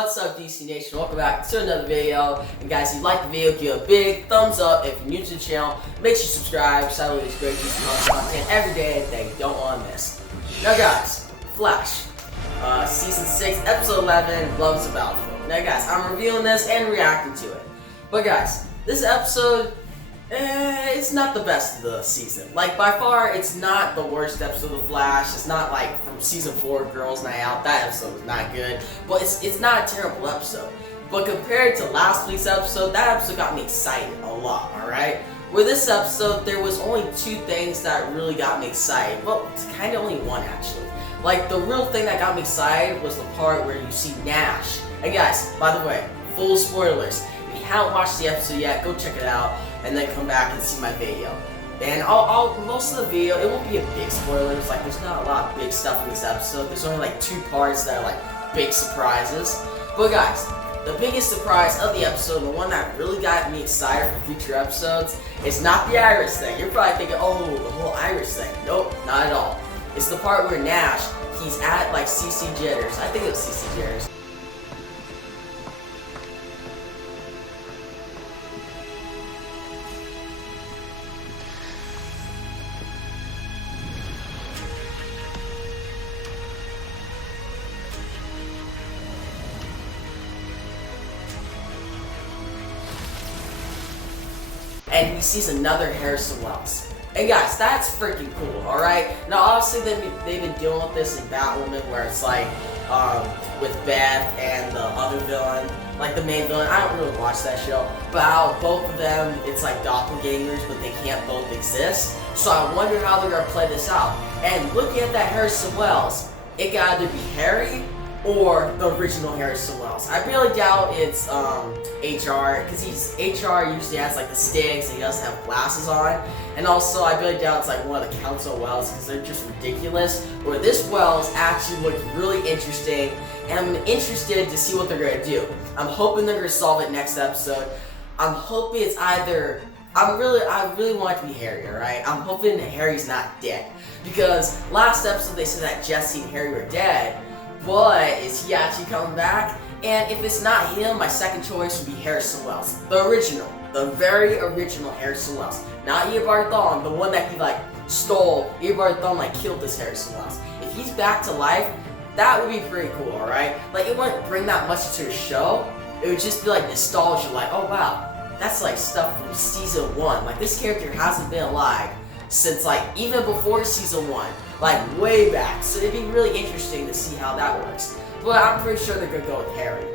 What's up, DC Nation? Welcome back to another video. And guys, if you like the video, give a big thumbs up. If you're new to the channel, make sure you subscribe. So I release great content every day that you don't want to miss. Now guys, Flash, Season 6, Episode 11, Love's a Battlefield. Now guys, I'm reviewing this and reacting to it. But guys, this episode, it's not the best of the season. Like, by far, it's not the worst episode of Flash. It's not like from Season 4, Girls Night Out. That episode was not good. But it's not a terrible episode. But compared to last week's episode, that episode got me excited a lot, alright? With this episode, there was only two things that really got me excited. Well, it's kind of only one, actually. Like, the real thing that got me excited was the part where you see Nash. And guys, by the way, full spoilers. If you haven't watched the episode yet, go check it out. And then come back and see my video. And most of the video, it won't be a big spoilers. Like, there's not a lot of big stuff in this episode. There's only like 2 parts that are like big surprises. But guys, the biggest surprise of the episode, the one that really got me excited for future episodes, is not the Iris thing. You're probably thinking, oh, the whole Iris thing. Nope, not at all. It's the part where Nash, he's at like CC Jitters. I think it was CC Jitters. And he sees another Harrison Wells. And guys, that's freaking cool, alright? Now obviously they've been dealing with this in Batwoman, where it's like, with Beth and the other villain, like the main villain. I don't really watch that show, but how both of them, it's like doppelgangers, but they can't both exist. So I wonder how they're gonna play this out. And looking at that Harrison Wells, it can either be Harry or the original Harrison Wells. I really doubt it's HR, because HR usually has like the sticks and he doesn't have glasses on. And also I really doubt it's like one of the Council Wells, because they're just ridiculous. Where this Wells actually looks really interesting, and I'm interested to see what they're gonna do. I'm hoping they're gonna solve it next episode. I'm hoping it's either I really want it to be Harry, alright? I'm hoping Harry's not dead. Because last episode they said that Jesse and Harry were dead. But is he actually coming back? And if it's not him, my second choice would be Harrison Wells. The original. The very original Harrison Wells. Not Eobard Thawne, the one that he like stole. Eobard Thawne like killed this Harrison Wells. If he's back to life, that would be pretty cool, alright? Like, it wouldn't bring that much to the show. It would just be like nostalgia, like, oh wow, that's like stuff from Season 1. Like, this character hasn't been alive since like even before Season 1. Like, way back. So it'd be really interesting to see how that works. But I'm pretty sure they're gonna go with Harry.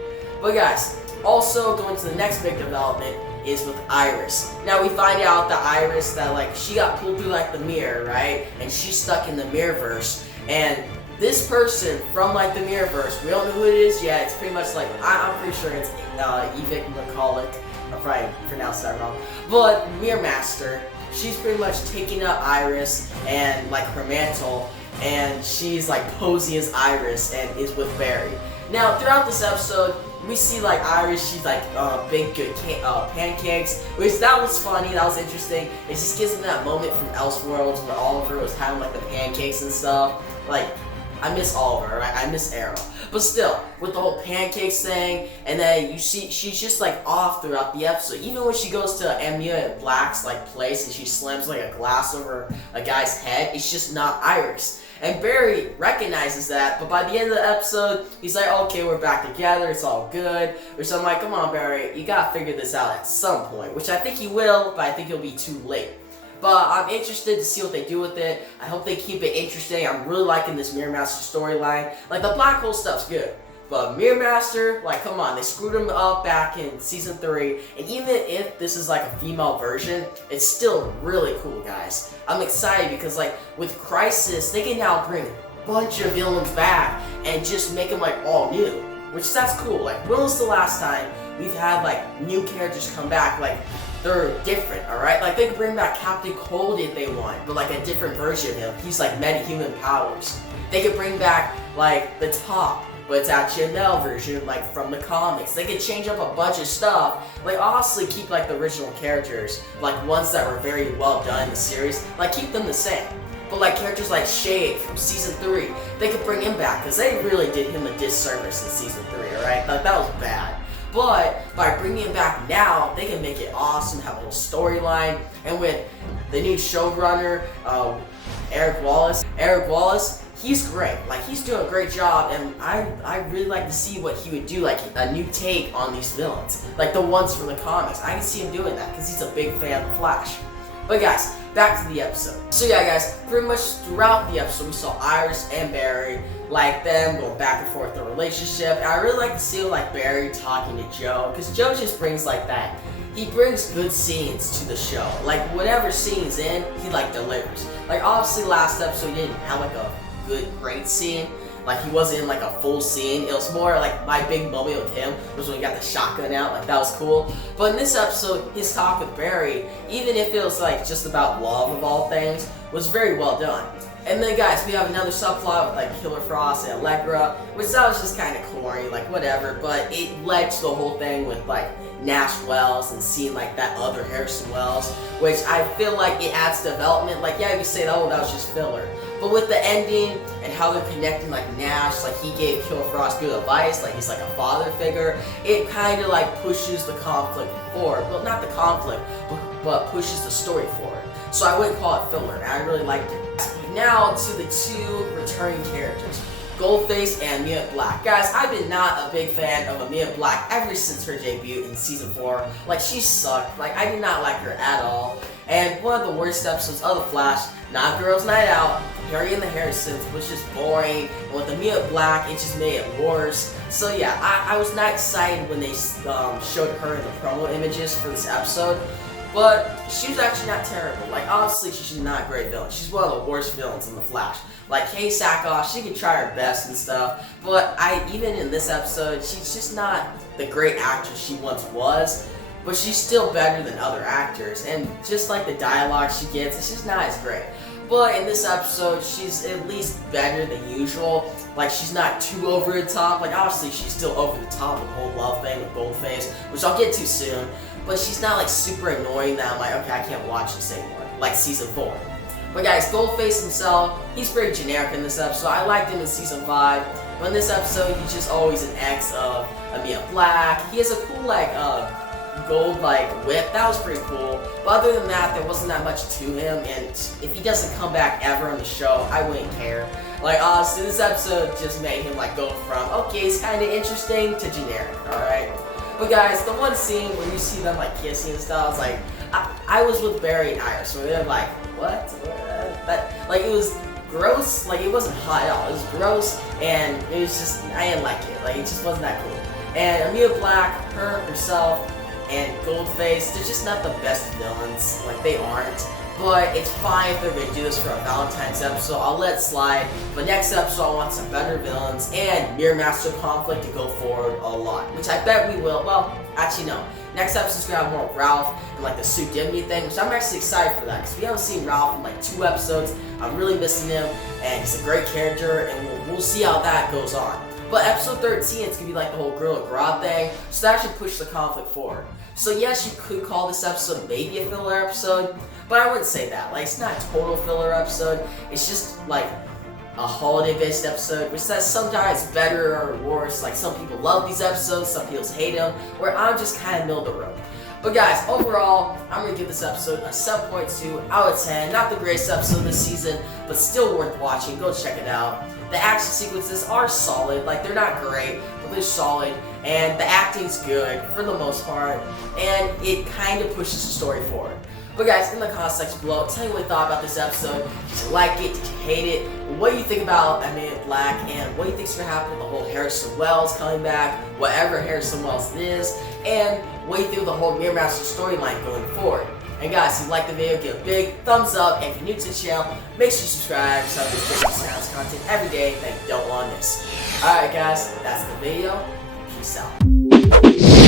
But guys, also going to the next big development is with Iris. Now we find out that Iris, that like she got pulled through like the mirror, right? And she's stuck in the Mirrorverse. And this person from like the Mirrorverse, we don't know who it is yet. It's pretty much like, I'm pretty sure it's Evic McCulloch. I probably pronounced that wrong. But Mirror Master, she's pretty much taking up Iris and like her mantle, and she's like posing as Iris and is with Barry. Now throughout this episode, we see like Iris, she's like big good pancakes, which that was funny, that was interesting. It just gives me that moment from Elseworlds where Oliver was having like the pancakes and stuff. Like, I miss Oliver, right? I miss Arrow. But still, with the whole pancakes thing, and then you see she's just like off throughout the episode. Even when she goes to Amunet Black's like place and she slams like a glass over a guy's head, it's just not Iris. And Barry recognizes that, but by the end of the episode, he's like, okay, we're back together, it's all good. Which I'm like, come on Barry, you gotta figure this out at some point. Which I think he will, but I think it'll be too late. But I'm interested to see what they do with it. I hope they keep it interesting. I'm really liking this Mirror Master storyline. Like, the black hole stuff's good. But Mirror Master, like, come on. They screwed him up back in Season 3. And even if this is like a female version, it's still really cool, guys. I'm excited because, like, with Crisis, they can now bring a bunch of villains back and just make them, like, all new. Which, that's cool. Like, when was the last time we've had, like, new characters come back? Like, they're different, alright? Like, they could bring back Captain Cold if they want, but like a different version of him. He's like metahuman powers. They could bring back, like, the Top, but it's actually a male version, like, from the comics. They could change up a bunch of stuff. Like, honestly, keep, like, the original characters, like, ones that were very well done in the series. Like, keep them the same. But like characters like Shade from Season 3, they could bring him back, because they really did him a disservice in Season 3, alright? Like, that was bad. But by bringing him back now, they can make it awesome, have a little storyline, and with the new showrunner, Eric Wallace, he's great. Like, he's doing a great job, and I really like to see what he would do, like a new take on these villains, like the ones from the comics. I can see him doing that because he's a big fan of the Flash. But guys, back to the episode. So yeah, guys, pretty much throughout the episode, we saw Iris and Barry, like them going back and forth their relationship. And I really like to see like Barry talking to Joe, because Joe just brings like that. He brings good scenes to the show. Like whatever scene's in, he like delivers. Like obviously last episode he didn't have like a great scene. Like he wasn't in like a full scene. It was more like my big moment with him was when he got the shotgun out. Like that was cool. But in this episode, his talk with Barry, even if it was like just about love of all things, was very well done. And then guys, we have another subplot with like Killer Frost and Allegra, which that was just kind of corny, like whatever. But it led to the whole thing with like Nash Wells and seeing like that other Harrison Wells, which I feel like it adds development. Like yeah, you say oh that was just filler. But with the ending and how they're connecting like Nash, like he gave Killer Frost good advice, like he's like a father figure, it kind of like pushes the conflict forward. Well, not the conflict, but pushes the story forward. So I wouldn't call it filler, and I really liked it. Now to the two returning characters, Goldface and Amunet Black. Guys, I've been not a big fan of Amunet Black ever since her debut in season 4. Like she sucked. Like I did not like her at all. And one of the worst episodes of The Flash, not Girls Night Out, Harry and the Harrisons, was just boring. And with Amunet Black, it just made it worse. So yeah, I was not excited when they showed her in the promo images for this episode. But she was actually not terrible. Like obviously she's not a great villain. She's one of the worst villains in The Flash. Like Kay Sackhoff, she can try her best and stuff. But even in this episode, she's just not the great actress she once was. But she's still better than other actors, and just like the dialogue she gets, it's just not as great. But in this episode, she's at least better than usual. Like she's not too over the top. Like obviously she's still over the top with the whole love thing with Goldface, which I'll get to soon. But she's not like super annoying that I'm like, okay, I can't watch this anymore. Like season 4. But guys, Goldface himself, he's pretty generic in this episode. I liked him in season 5. But in this episode, he's just always an ex of Amunet Black. He has a cool like gold like whip. That was pretty cool. But other than that, there wasn't that much to him, and if he doesn't come back ever on the show, I wouldn't care. Like honestly, this episode just made him like go from okay, he's kind of interesting to generic. All right. But guys, the one scene when you see them like kissing and stuff, I was like, I was with Barry and Iris, where they're like, what? That like it was gross. Like it wasn't hot at all. It was gross, and it was just I didn't like it. Like it just wasn't that cool. And Amunet Black, herself, and Goldface, they're just not the best villains. Like they aren't. But it's fine if they're gonna do this for a Valentine's episode. I'll let it slide. But next episode, I want some better villains and Mirror Master conflict to go forward a lot, which I bet we will. Well, actually no. Next episode's gonna have more of Ralph and like the Sudimity thing, which I'm actually excited for that because we haven't seen Ralph in like 2 episodes. I'm really missing him, and he's a great character, and we'll see how that goes on. But episode 13, it's gonna be like the whole Gorilla Grodd thing, so that should push the conflict forward. So yes, you could call this episode maybe a filler episode, but I wouldn't say that. Like, it's not a total filler episode. It's just like a holiday-based episode, which says sometimes better or worse. Like, some people love these episodes, some people hate them, where I'm just kind of middle of the road. But guys, overall, I'm going to give this episode a 7.2 out of 10. Not the greatest episode this season, but still worth watching. Go check it out. The action sequences are solid. Like, they're not great, but they're solid. And the acting's good, for the most part. And it kind of pushes the story forward. But guys, in the comment section below, tell me what you thought about this episode. Did you like it? Did you hate it? What do you think about Amunet Black? And what do you think is going to happen with the whole Harrison Wells coming back? Whatever Harrison Wells is. And what do you think of the whole Mirror Master storyline going forward? And guys, if you liked the video, give a big thumbs up. And if you're new to the channel, make sure you subscribe. So there's different sounds content every day that you don't want to miss. Alright guys, that's the video. Peace out.